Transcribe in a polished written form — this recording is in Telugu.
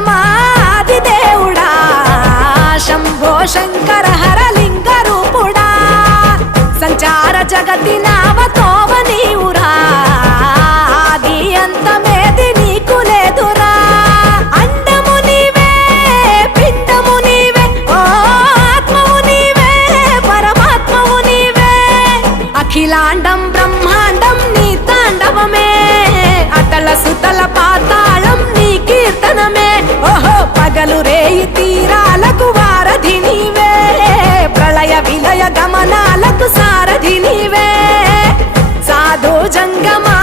జంగమాది దేవుడా శంభో శంకర హరలింగ రూపుడా సంచార జగతి నావతోవ నీవురా ఆది అంతమేది నీకు లేదురా అండము నీవే పిండము నీవే ఓ ఆత్మవు నీవే పరమాత్మవు నీవే అఖిలాండం బ్రహ్మాండం నీ తాండవమే అతల సుతల పాతాళం నీ కీర్తనమే ఓహో పగలు రేయి తీరాలకు వారధి నీవే ప్రళయ విలయ గమనాలకు సారథి నీవే సాధు జంగమా